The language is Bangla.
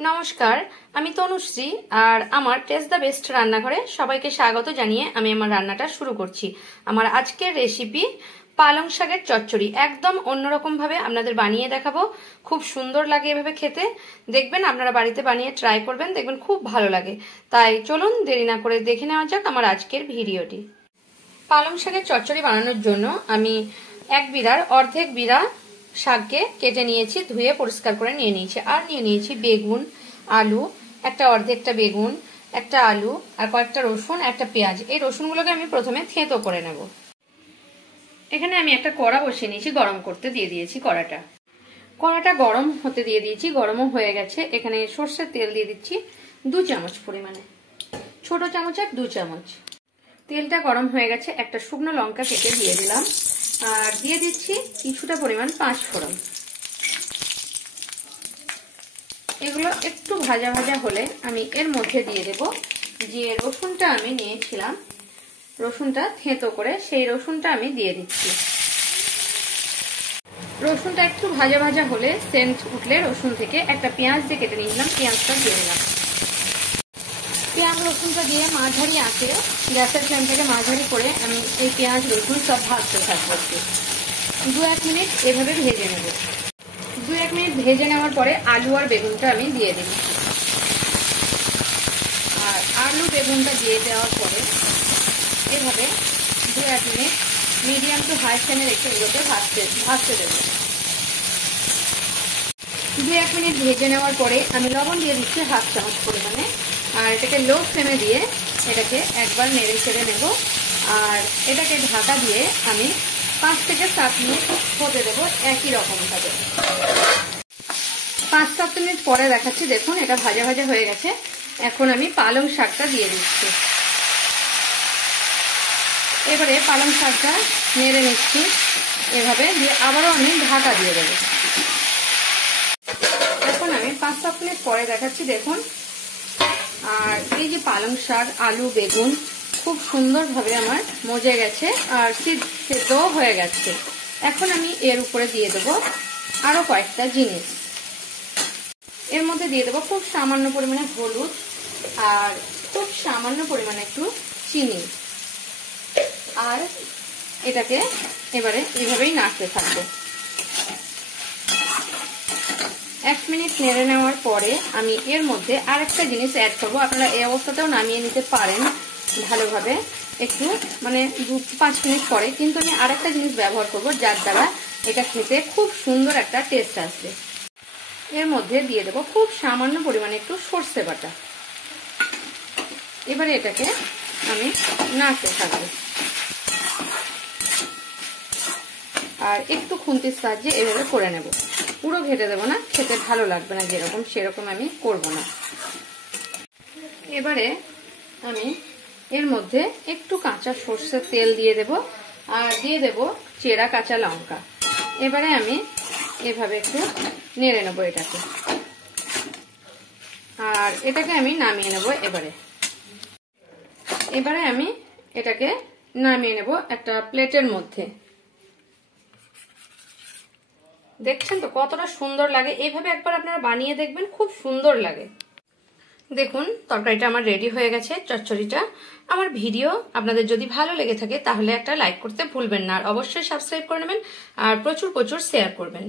নমস্কার, আমি তনুশ্রী আর আমার টেস্ট দ্য বেস্ট রান্নাঘরে সবাইকে স্বাগত জানিয়ে আমি আমার রান্নাটা শুরু করছি। আমার আজকের রেসিপি পালং শাকের চচ্চড়ি। একদম অন্যরকম ভাবে আপনাদের বানিয়ে দেখাবো। খুব সুন্দর লাগে এভাবে খেতে। দেখবেন আপনারা বাড়িতে বানিয়ে ট্রাই করবেন, দেখবেন খুব ভালো লাগে। তাই চলুন দেরি না করে দেখে নেওয়া যাক আমার আজকের ভিডিওটি। পালং শাকের চচ্চড়ি বানানোর জন্য আমি এক বিড়ার অর্ধেক বিড়া শাককে কেটে নিয়েছি, ধুয়ে পরিষ্কার করে নিয়ে নিয়েছি। আর নিয়ে নিয়েছি বেগুন, আলু, একটা অর্ধেকটা বেগুন, একটা আলু আর কয়েকটা রসুন, একটা পেঁয়াজ। এই রসুনগুলোকে আমি প্রথমে থেঁতো করে নেব। এখানে আমি একটা কড়া বসিয়ে নিয়েছি, গরম করতে দিয়ে দিয়েছি কড়াটা গরম হতে দিয়ে দিয়েছি। গরমও হয়ে গেছে। এখানে সর্ষের তেল দিয়ে দিচ্ছি 2 চামচ পরিমাণে, ছোট চামচের 2 চামচ। তেলটা গরম হয়ে গেছে। একটা শুকনো লঙ্কা কেটে দিয়ে দিলাম আর দিয়ে দিচ্ছি কিছুটা পরিমাণ 5 ফোড়ন। এগুলো একটু ভাজা ভাজা হলে আমি এর মধ্যে দিয়ে দেব যে রসুনটা আমি নিয়েছিলাম, রসুনটা থেঁতো করে সেই রসুনটা আমি দিয়ে দিচ্ছি। রসুনটা একটু ভাজা ভাজা হলে সেন্ট উঠলে রসুন থেকে একটা পেঁয়াজ দিয়ে কেটে নিয়েছিলাম, পেঁয়াজটা দিয়ে দিলাম। পেঁয়াজ রসুনটা দিয়ে মাঝারি আঁচে গ্যাসের ফ্লেমটাকে মাঝারি করে আমি এই পেঁয়াজ রসুন সব ভাজতে থাকবো। 2-1 মিনিট এভাবে ভেজে নেব। 2-1 মিনিট ভেজে নেওয়ার পরে আলু আর বেগুনটা আমি দিয়ে দিই। আর আলু বেগুনটা দিয়ে দেওয়ার পরে এভাবে 2-1 মিনিট মিডিয়াম টু হাই ফ্লেমে রেখে এগুলোকে ভাজতে দেবো। 2-1 মিনিট ভেজে নেওয়ার পরে আমি লবণ দিয়ে দিচ্ছি 1/2 চামচ পরিমাণে। আর এটাকে লো ফ্লেমে দিয়ে এটাকে একবার নেড়ে চেড়ে নেব। আর এটাকে ঢাকা দিয়ে আমি 5 থেকে 7 মিনিট হতে দেবো একই রকম ভাবে। 5-7 মিনিট পরে দেখাচ্ছি, দেখুন এটা ভাজা ভাজা হয়ে গেছে। এখন আমি পালং শাকটা দিয়ে দিচ্ছি। এবারে পালং শাকটা নেড়ে নিচ্ছি এভাবে দিয়ে, আবারও আমি ঢাকা দিয়ে দেবো। এখন আমি 5-7 মিনিট পরে দেখাচ্ছি, দেখুন। আর এই যে পালং শাক, আলু, বেগুন খুব সুন্দরভাবে আমার মজে গেছে আর সিদ্ধও হয়ে গেছে। এখন আমি এর উপরে দিয়ে দেবো আরো কয়েকটা জিনিস। এর মধ্যে দিয়ে দেবো খুব সামান্য পরিমাণে হলুদ আর খুব সামান্য পরিমাণে একটু চিনি। আর এটাকে এবারে এইভাবেই নাড়তে থাকবো। 1 মিনিট নেড়ে নেওয়ার পরে আমি এর মধ্যে আরেকটা জিনিস অ্যাড করবো। আপনারা এই অবস্থাতেও নামিয়ে নিতে পারেন ভালোভাবে, একটু মানে 2-5 মিনিট পরে। কিন্তু আমি আরেকটা জিনিস ব্যবহার করব যার দ্বারা এটা খেতে খুব সুন্দর একটা টেস্ট আসবে। এর মধ্যে দিয়ে দেবো খুব সামান্য পরিমাণে একটু সর্ষে বাটা। এবারে এটাকে আমি নাড়তে থাকবো আর একটু খুন্তির সাহায্যে এভাবে করে নেব। পুরো ঘেটে দেবো না, খেতে ভালো লাগবে না যেরকম, সেরকম আমি করব না। এবারে আমি এর মধ্যে একটু কাঁচা সর্ষের তেল দিয়ে দেব আর দিয়ে দেব চেরা কাঁচা লঙ্কা। এবারে আমি এভাবে একটু নেড়ে নেবো এটাকে। আর এটাকে আমি নামিয়ে নেব। এবারে আমি এটাকে নামিয়ে নেব একটা প্লেটের মধ্যে। দেখছেন তো কতটা সুন্দর লাগে। এইভাবে একবার আপনারা বানিয়ে দেখবেন, খুব সুন্দর লাগে। দেখুন তরকারিটা আমার রেডি হয়ে গেছে, চচ্চড়িটা। আমার ভিডিও আপনাদের যদি ভালো লেগে থাকে তাহলে একটা লাইক করতে ভুলবেন না। আর অবশ্যই সাবস্ক্রাইব করে নেবেন আর প্রচুর প্রচুর শেয়ার করবেন।